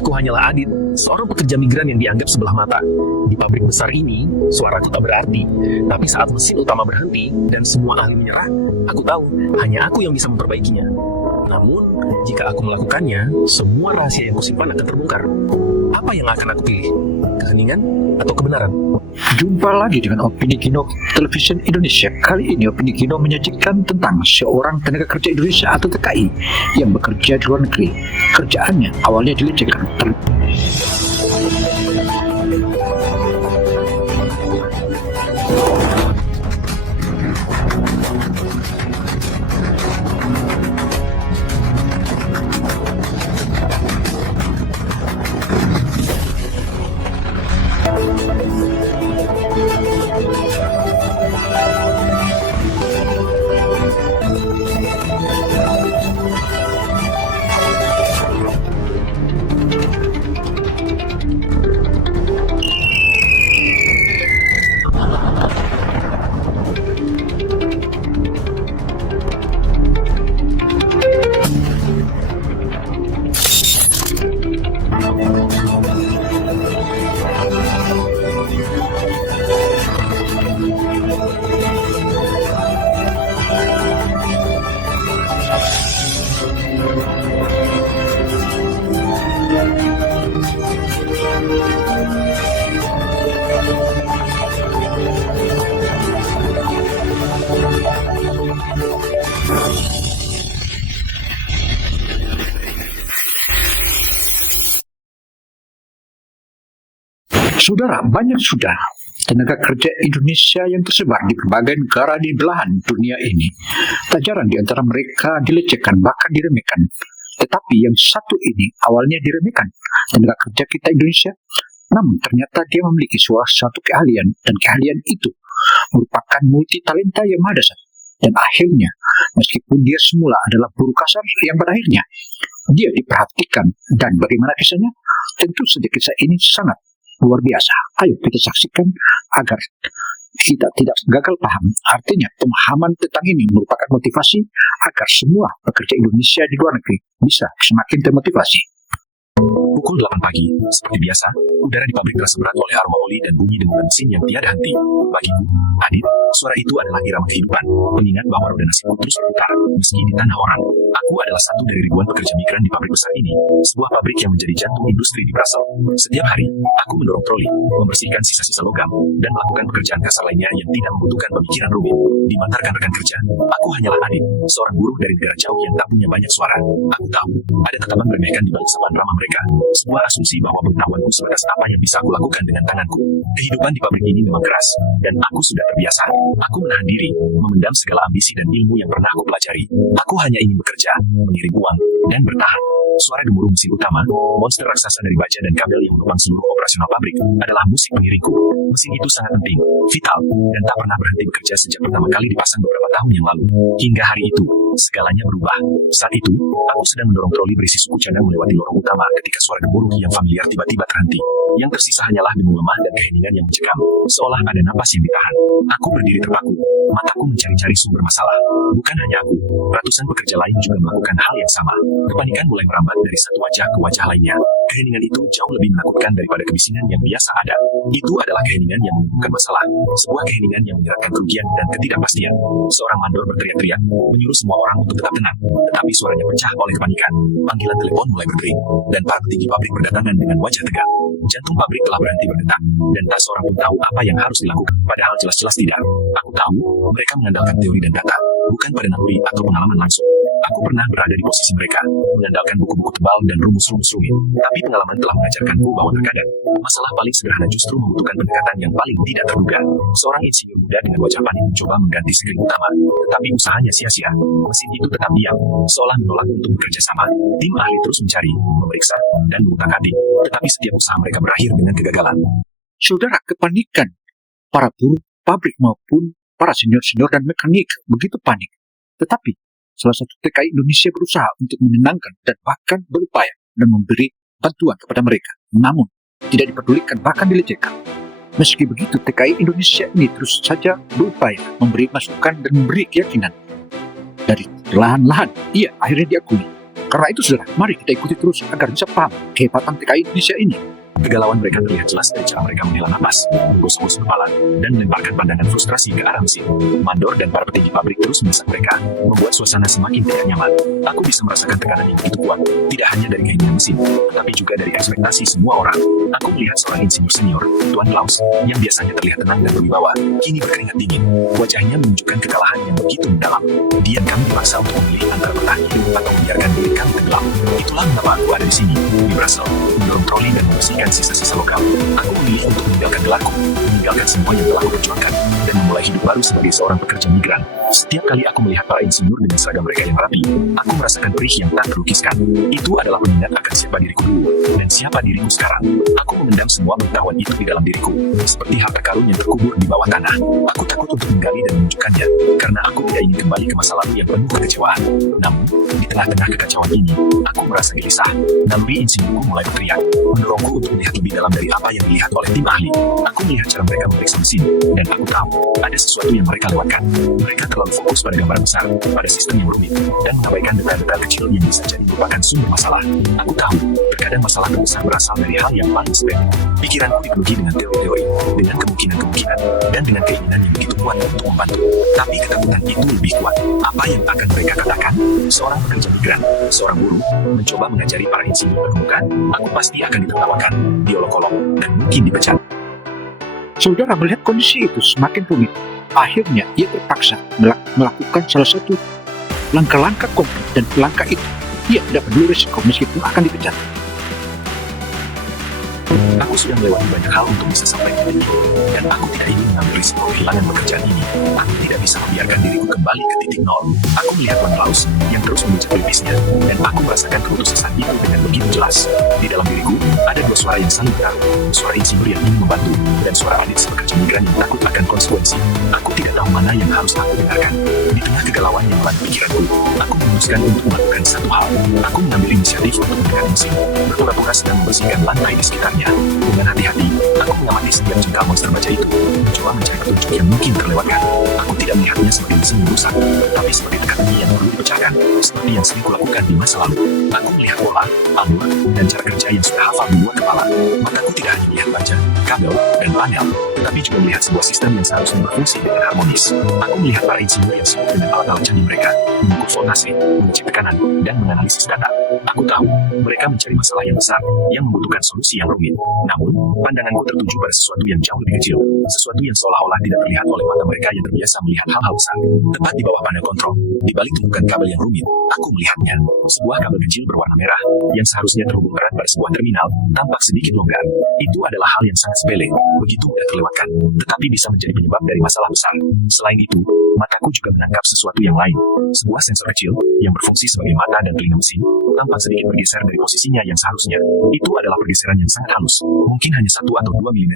Aku hanyalah Adit, seorang pekerja migran yang dianggap sebelah mata. Di pabrik besar ini, suaraku tak berarti. Tapi saat mesin utama berhenti dan semua ahli menyerah, aku tahu hanya aku yang bisa memperbaikinya. Namun, jika aku melakukannya, semua rahasia yang kusimpan akan terbongkar. Apa yang akan aku pilih? Keheningan atau kebenaran? Jumpa lagi dengan Opini Kino Television Indonesia. Kali ini Opini Kino menyajikan tentang seorang tenaga kerja Indonesia atau TKI yang bekerja di luar negeri. Kerjaannya awalnya dilecehkan. Saudara, banyak sudah tenaga kerja Indonesia yang tersebar di berbagai negara di belahan dunia ini. Tak jarang di antara mereka dilecehkan, bahkan diremehkan. Tetapi yang satu ini awalnya diremehkan, tenaga kerja kita Indonesia. Namun ternyata dia memiliki suatu keahlian, dan keahlian itu merupakan multi talenta yang maha dasar. Dan akhirnya, meskipun dia semula adalah buruh kasar yang pada akhirnya dia diperhatikan. Dan bagaimana kisahnya? Tentu saja kisah ini sangat luar biasa. Ayo kita saksikan agar kita tidak gagal paham. Artinya pemahaman tentang ini merupakan motivasi agar semua pekerja Indonesia di luar negeri bisa semakin termotivasi. Pukul 8 pagi, seperti biasa, udara di pabrik terasa berat oleh aroma oli dan bunyi dengungan mesin yang tiada henti. Bagiku, Adit, suara itu adalah irama kehidupan, pengingat bahwa roda nasibku terus berputar, meski di tanah orang. Aku adalah satu dari ribuan pekerja migran di pabrik besar ini, sebuah pabrik yang menjadi jantung industri di Brussels. Setiap hari, aku mendorong troli, membersihkan sisa-sisa logam, dan melakukan pekerjaan kasar lainnya yang tidak membutuhkan pemikiran rumit. Di mata rekan-rekan kerja, aku hanyalah Adit, seorang buruh dari negara jauh yang tak punya banyak suara. Aku tahu, ada tatapan meremehkan di balik sapaan ramah mereka, sebuah asumsi bahwa pengetahuanku sebatas apa yang bisa aku lakukan dengan tanganku. Kehidupan di pabrik ini memang keras, dan aku sudah terbiasa. Aku menahan diri, memendam segala ambisi dan ilmu yang pernah aku pelajari. Aku hanya ingin bekerja, mengirim uang, dan bertahan. Suara gemuruh mesin utama, monster raksasa dari baja dan kabel yang menopang seluruh operasional pabrik, adalah musik pengiringku. Mesin itu sangat penting, vital, dan tak pernah berhenti bekerja sejak pertama kali dipasang beberapa tahun yang lalu. Hingga hari itu, segalanya berubah. Saat itu, aku sedang mendorong troli berisi suku cadang melewati lorong utama ketika suara gemuruh yang familiar tiba-tiba terhenti. Yang tersisa hanyalah dengung lemah dan keheningan yang mencekam, seolah ada napas yang ditahan. Aku berdiri terpaku, mataku mencari-cari sumber masalah. Bukan hanya aku, ratusan pekerja lain juga melakukan hal yang sama. Kepanikan mulai merambat dari satu wajah ke wajah lainnya. Keheningan itu jauh lebih menakutkan daripada kebisingan yang biasa ada. Itu adalah keheningan yang menumbuhkan masalah, sebuah keheningan yang menyeratkan kerugian dan ketidakpastian. Seorang mandor berteriak-teriak, menyuruh semua orang untuk tetap tenang, tetapi suaranya pecah oleh kepanikan. Panggilan telepon mulai berdering, dan para petinggi pabrik berdatangan dengan wajah tegang. Jantung pabrik telah berhenti berdetak, dan tak seorang pun tahu apa yang harus dilakukan. Padahal jelas-jelas tidak. Aku tahu, mereka mengandalkan teori dan data, bukan pada naluri atau pengalaman langsung. Aku pernah berada di posisi mereka, mengandalkan buku-buku tebal dan rumus-rumus rumit. Tapi pengalaman telah mengajarkanku bahwa terkadang, masalah paling sederhana justru membutuhkan pendekatan yang paling tidak terduga. Seorang insinyur muda dengan wajah panik mencoba mengganti sekring utama, tetapi usahanya sia-sia. Mesin itu tetap diam, seolah menolak untuk bekerja sama. Tim ahli terus mencari, memeriksa, dan mengutak-atik. Tetapi setiap usaha mereka berakhir dengan kegagalan. Saudara, kepanikan para buruh pabrik maupun para senior-senior dan mekanik begitu panik. Tetapi salah satu TKI Indonesia berusaha untuk menenangkan dan bahkan berupaya dan memberi bantuan kepada mereka. Namun tidak dipedulikan, bahkan dilecehkan. Meski begitu, TKI Indonesia ini terus saja berupaya memberi masukan dan memberi keyakinan. Dari perlahan-lahan ia akhirnya diakui. Karena itu, saudara, mari kita ikuti terus agar bisa paham kehebatan TKI Indonesia ini. Kegalauan mereka terlihat jelas dari cara mereka menghela napas, menggosok-gosok kepala, dan melemparkan pandangan frustrasi ke arah mesin. Mandor dan para petinggi pabrik terus mendesak mereka, membuat suasana semakin tidak nyaman. Aku bisa merasakan tekanan yang begitu kuat, tidak hanya dari keinginan mesin, tetapi juga dari ekspektasi semua orang. Aku melihat seorang insinyur senior, Tuan Klaus, yang biasanya terlihat tenang dan berwibawa, kini berkeringat dingin. Wajahnya menunjukkan kekalahan yang begitu mendalam. Dia kami dipaksa untuk memilih antara bertahan hidup atau membiarkan diri kami tenggelam. Itulah mengapa aku ada di sini, di Brussels, mendorong troli dan membersihkan sisa-sisa logam. Aku memilih untuk meninggalkan gelarku, meninggalkan semua yang telah aku perjuangkan, dan memulai hidup baru sebagai seorang pekerja migran. Setiap kali aku melihat para insinyur dengan seragam mereka yang rapi, aku merasakan perih yang tak terlukiskan. Itu adalah pengingat akan siapa diriku dulu, dan siapa diriku sekarang. Aku memendam semua pengetahuan itu di dalam diriku, seperti harta karun yang terkubur di bawah tanah. Aku takut untuk menggali dan menunjukkannya, karena aku tidak ingin kembali ke masa lalu yang penuh kekecewaan. Namun, di tengah-tengah kekacauan ini, aku merasa gelisah. Naluri insinyurku mulai berteriak, mendorongku untuk melihat lebih dalam dari apa yang dilihat oleh tim ahli. Aku melihat cara mereka memeriksa mesin, dan aku tahu ada sesuatu yang mereka lewatkan. Mereka terlalu fokus pada gambar besar, pada sistem yang rumit, dan mengabaikan detail-detail kecil yang bisa jadi merupakan sumber masalah. Aku tahu, terkadang masalah terbesar berasal dari hal yang paling sepele. Pikiranku dipenuhi dengan teori-teori, dengan kemungkinan-kemungkinan, dan dengan keinginan yang begitu kuat untuk membantu. Tapi ketakutan itu lebih kuat. Apa yang akan mereka katakan? Seorang pekerja migran, seorang buruh, mencoba mengajari para insinyur permukaan, aku pasti akan ditertawakan, diolok-olok, dan mungkin dipecat. Saudara melihat kondisi itu semakin rumit. Akhirnya ia terpaksa melakukan salah satu langkah-langkah konkret, dan langkah itu ia tidak peduli risiko meskipun akan dipecat. Aku sudah melewati banyak hal untuk bisa sampai ke titik ini, dan aku tidak ingin mengambil risiko kehilangan pekerjaan ini. Aku tidak bisa membiarkan diriku kembali ke titik nol. Aku melihat Tuan Klaus yang terus menginjak pelipisnya, dan aku merasakan keputusasaan itu dengan begitu jelas. Di dalam diriku, ada dua suara yang saling bertarung, suara insinyur yang ingin membantu, dan suara Adit sepekerja migran yang takut akan konsekuensi. Aku tidak tahu mana yang harus aku dengarkan. Di tengah kegalauan yang melanda pikiranku, aku memutuskan untuk melakukan satu hal. Aku mengambil inisiatif untuk mendekati mesin, berpura-pura sedang membersihkan lantai di sekitarnya. Dengan hati-hati, aku mengamati setiap jengkal monster baja itu, mencoba mencari petunjuk yang mungkin terlewatkan. Aku tidak melihatnya sebagai mesin yang rusak, tapi sebagai teka-teki yang perlu dipecahkan, seperti yang sering kulakukan di masa lalu. Aku melihat pola, alur, dan cara kerja yang sudah hafal di luar kepala. Mataku tidak hanya melihat baja, kabel, dan panel, tetapi juga melihat sebuah sistem yang seharusnya berfungsi dengan harmonis. Aku melihat para insinyur yang sibuk dengan alat-alat canggih mereka, mengukur voltase, mengecek tekanan, dan menganalisis data. Aku tahu, mereka mencari masalah yang besar, yang membutuhkan solusi yang rumit. Namun, pandanganku tertuju pada sesuatu yang jauh lebih kecil, sesuatu yang seolah-olah tidak terlihat oleh mata mereka yang terbiasa melihat hal-hal besar. Tepat di bawah panel kontrol, di balik tumpukan kabel yang rumit, aku melihatnya. Sebuah kabel kecil berwarna merah, yang seharusnya terhubung erat pada sebuah terminal, tampak sedikit longgar. Itu adalah hal yang sangat sepele, begitu mudah terlewatkan, tetapi bisa menjadi penyebab dari masalah besar. Selain itu, mataku juga menangkap sesuatu yang lain. Sebuah sensor kecil, yang berfungsi sebagai mata dan telinga mesin, tampak sedikit bergeser dari posisinya yang seharusnya. Itu adalah pergeseran yang sangat halus, mungkin hanya 1 atau 2 mm,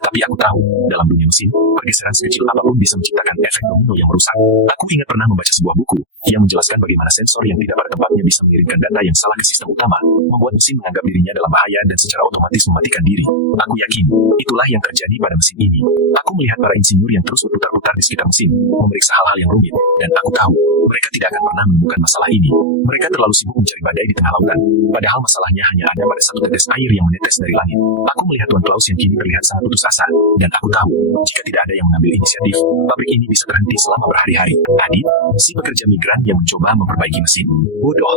tetapi aku tahu, dalam dunia mesin, pergeseran sekecil apapun bisa menciptakan efek domino yang merusak. Aku ingat pernah membaca sebuah buku, yang menjelaskan bagaimana sensor yang tidak pada tempatnya bisa mengirimkan data yang salah ke sistem utama, membuat mesin menganggap dirinya dalam bahaya dan secara otomatis mematikan diri. Aku yakin, itulah yang terjadi pada mesin ini. Aku melihat para insinyur yang terus berputar-putar di sekitar mesin, memeriksa hal-hal yang rumit, dan aku tahu, mereka tidak akan pernah menemukan masalah ini. Mereka terlalu sibuk mencari badai di tengah lautan, padahal masalahnya hanya ada pada satu tetes air yang menetes dari langit. Aku melihat Tuan Klaus yang kini terlihat sangat putus asa, dan aku tahu, jika tidak ada yang mengambil inisiatif, pabrik ini bisa terhenti selama berhari-hari. Adit, si pekerja migran yang mencoba memperbaiki mesin. Bodoh.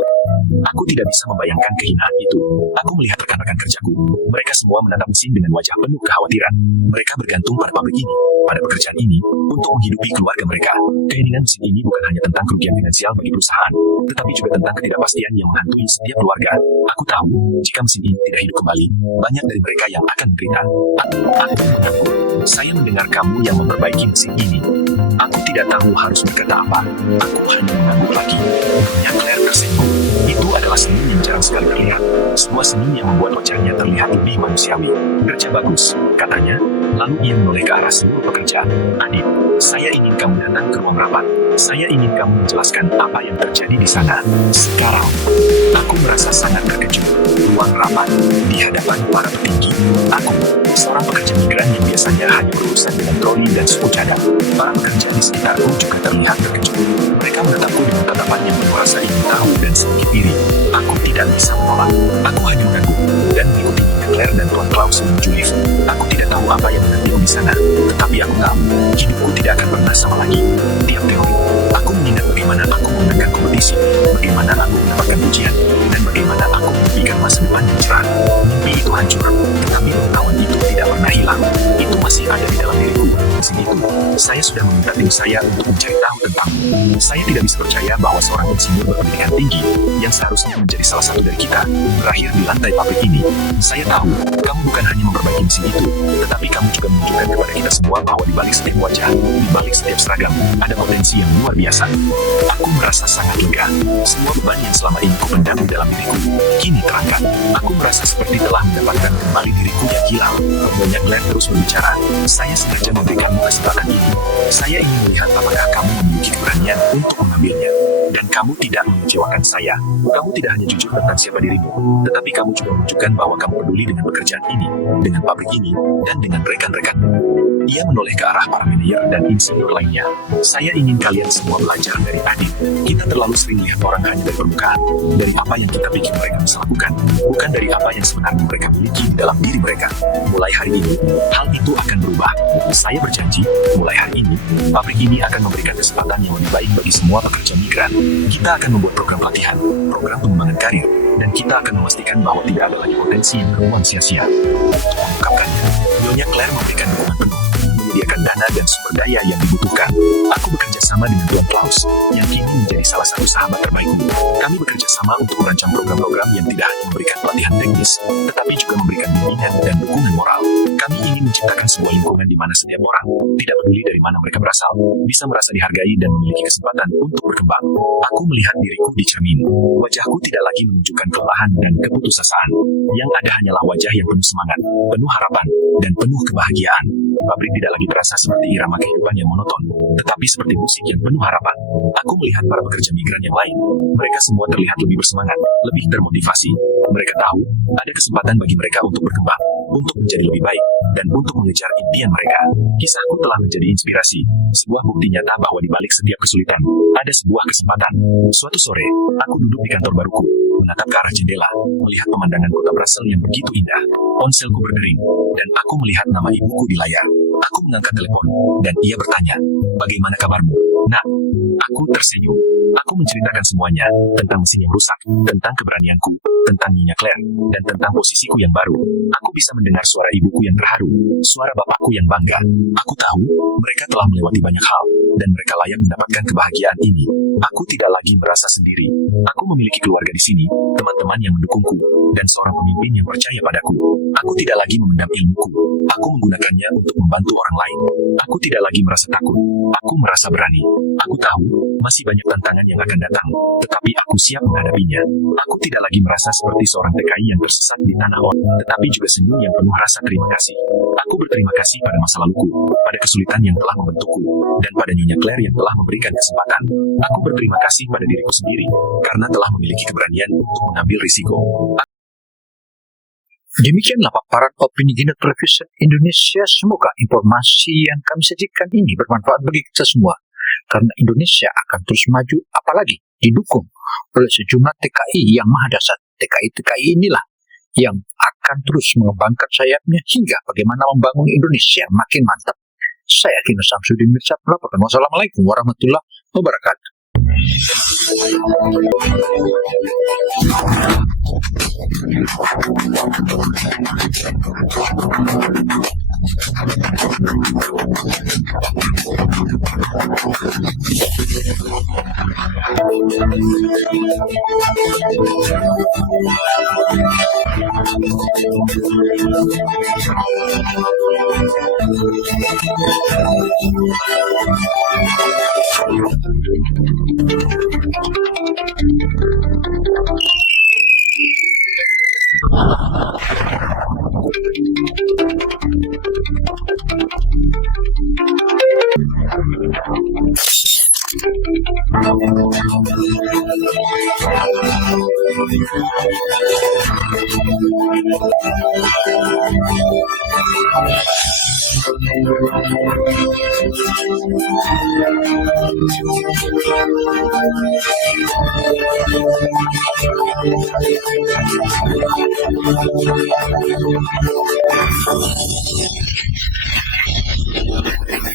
Aku tidak bisa membayangkan kehinaan itu. Aku melihat rekan-rekan kerjaku. Mereka semua menatap mesin dengan wajah penuh kekhawatiran. Mereka bergantung pada pabrik ini, pada pekerjaan ini, untuk menghidupi keluarga mereka. Keheningan mesin ini bukan hanya tentang kerugian finansial bagi perusahaan, tetapi juga tentang ketidakpastian yang menghantui setiap keluarga. Aku tahu, jika mesin ini tidak hidup kembali, banyak dari mereka yang akan menderita. Aku mengaku, saya mendengar kamu yang memperbaiki mesin ini. Aku tidak tahu harus berkata apa. Aku hanya mengangguk lagi. Nyonya Claire tersenyum. Itu adalah senyum yang jarang sekali terlihat. Sebuah senyum yang membuat wajahnya terlihat lebih manusiawi. Kerja bagus, katanya. Lalu ia menoleh ke arah seluruh pekerja. Adit, saya ingin kamu datang ke ruang rapat. Saya ingin kamu menjelaskan apa yang terjadi di sana. Sekarang, aku merasa sangat terkejut. Ruang rapat, di hadapan para petinggi. Aku, seorang pekerja migran yang biasanya hanya berurusan dengan troli dan suku cadang. Para pekerja di sekitarku juga terlihat terkejut. Mereka menatapku dengan tatapan yang penuh rasa ingin tahu dan sedikit iri. Aku tidak bisa menolak. Aku hanya mengangguk dan mengikuti Nyonya Claire dan Tuan Klaus menuju lift. Aku tidak tahu apa yang menantiku di sana, tetapi aku tahu hidupku tidak akan pernah sama lagi. Tiap teori, aku mengingat bagaimana aku memenangkan kompetisi, bagaimana aku mendapatkan pujian, dan bagaimana aku memimpikan masa depan yang cerah. Mimpi itu hancur, tetapi pengetahuan itu tidak pernah hilang. Itu masih ada di dalam diriku. Meski itu, saya sudah meminta tim saya untuk mencari tahu tentangmu. Saya tidak bisa percaya bahwa seorang insinyur berpendidikan tinggi, yang seharusnya menjadi salah satu dari kita, berakhir di lantai pabrik ini. Saya tahu, kamu bukan hanya memperbaiki mesin itu, tetapi kamu juga menunjukkan kepada kita semua bahwa di balik setiap wajah, di balik setiap seragam, ada potensi yang luar biasa. Aku merasa sangat lega. Semua beban yang selama ini kupendam di dalam diriku, kini terangkat. Aku merasa seperti telah mendapatkan kembali diriku yang hilang. Nyonya Claire terus berbicara. Saya sengaja memberikanmu kesempatan ini. Saya ingin melihat apakah kamu memiliki keberanian untuk mengambilnya. Dan kamu tidak mengecewakan saya. Kamu tidak hanya jujur tentang siapa dirimu, tetapi kamu juga menunjukkan bahwa kamu peduli dengan pekerjaan ini, dengan pabrik ini, dan dengan rekan-rekanmu. Ia menoleh ke arah para manajer dan insinyur lainnya. Saya ingin kalian semua belajar dari Adit. Kita terlalu sering lihat orang hanya dari permukaan, dari apa yang kita pikir mereka bisa lakukan, bukan dari apa yang sebenarnya mereka miliki di dalam diri mereka. Mulai hari ini, hal itu akan berubah. Saya berjanji, mulai hari ini, pabrik ini akan memberikan kesempatan yang lebih baik bagi semua pekerja migran. Kita akan membuat program pelatihan, program pengembangan karir, dan kita akan memastikan bahwa tidak ada lagi potensi yang terbuang sia-sia. Untuk mengungkapkannya, Nyonya Claire memberikan dukungan penuh, menyediakan dana dan sumber daya yang dibutuhkan. Aku bekerja sama dengan Tuan Klaus, yang kini menjadi salah satu sahabat terbaikku. Kami bekerja sama untuk merancang program-program yang tidak hanya memberikan pelatihan teknis, tetapi juga memberikan bimbingan dan dukungan moral. Kami ingin menciptakan sebuah lingkungan di mana setiap orang, tidak peduli dari mana mereka berasal, bisa merasa dihargai dan memiliki kesempatan untuk berkembang. Aku melihat diriku di cermin. Wajahku tidak lagi menunjukkan kelelahan dan keputusasaan. Yang ada hanyalah wajah yang penuh semangat, penuh harapan, dan penuh kebahagiaan. Pabrik tidak lagi terasa seperti irama kehidupan yang monoton, tetapi seperti musik yang penuh harapan. Aku melihat para pekerja migran yang lain. Mereka semua terlihat lebih bersemangat, lebih termotivasi. Mereka tahu, ada kesempatan bagi mereka untuk berkembang, untuk menjadi lebih baik, dan untuk mengejar impian mereka. Kisahku telah menjadi inspirasi, sebuah bukti nyata bahwa di balik setiap kesulitan, ada sebuah kesempatan. Suatu sore, aku duduk di kantor baruku, menatap ke arah jendela, melihat pemandangan kota Brussels yang begitu indah. Ponselku berdering, dan aku melihat nama ibuku di layar. Aku mengangkat telepon, dan ia bertanya, "Bagaimana kabarmu, Nak?" Aku tersenyum. Aku menceritakan semuanya, tentang mesin yang rusak, tentang keberanianku, tentang Nyonya Claire, dan tentang posisiku yang baru. Aku bisa mendengar suara ibuku yang terharu, suara bapakku yang bangga. Aku tahu, mereka telah melewati banyak hal, dan mereka layak mendapatkan kebahagiaan ini. Aku tidak lagi merasa sendiri. Aku memiliki keluarga di sini, teman-teman yang mendukungku, dan seorang pemimpin yang percaya padaku. Aku tidak lagi memendam ilmuku. Aku menggunakannya untuk membantu orang lain. Aku tidak lagi merasa takut. Aku merasa berani. Aku tahu, masih banyak tantangan yang akan datang, tetapi aku siap menghadapinya. Aku tidak lagi merasa seperti seorang TKI yang tersesat di tanah orang, tetapi juga senyum yang penuh rasa terima kasih. Aku berterima kasih pada masa laluku, pada kesulitan yang telah membentukku, dan pada Nyonya Claire yang telah memberikan kesempatan. Aku berterima kasih pada diriku sendiri, karena telah memiliki keberanian untuk mengambil risiko. Demikianlah paparan opini Gina Television Indonesia. Semoga informasi yang kami sajikan ini bermanfaat bagi kita semua. Karena Indonesia akan terus maju, apalagi didukung oleh sejumlah TKI yang maha dasar. TKI-TKI inilah yang akan terus mengembangkan sayapnya hingga bagaimana membangun Indonesia makin mantap. Saya Kino Samsudin Mirsad melaporkan. Wassalamualaikum warahmatullahi wabarakatuh.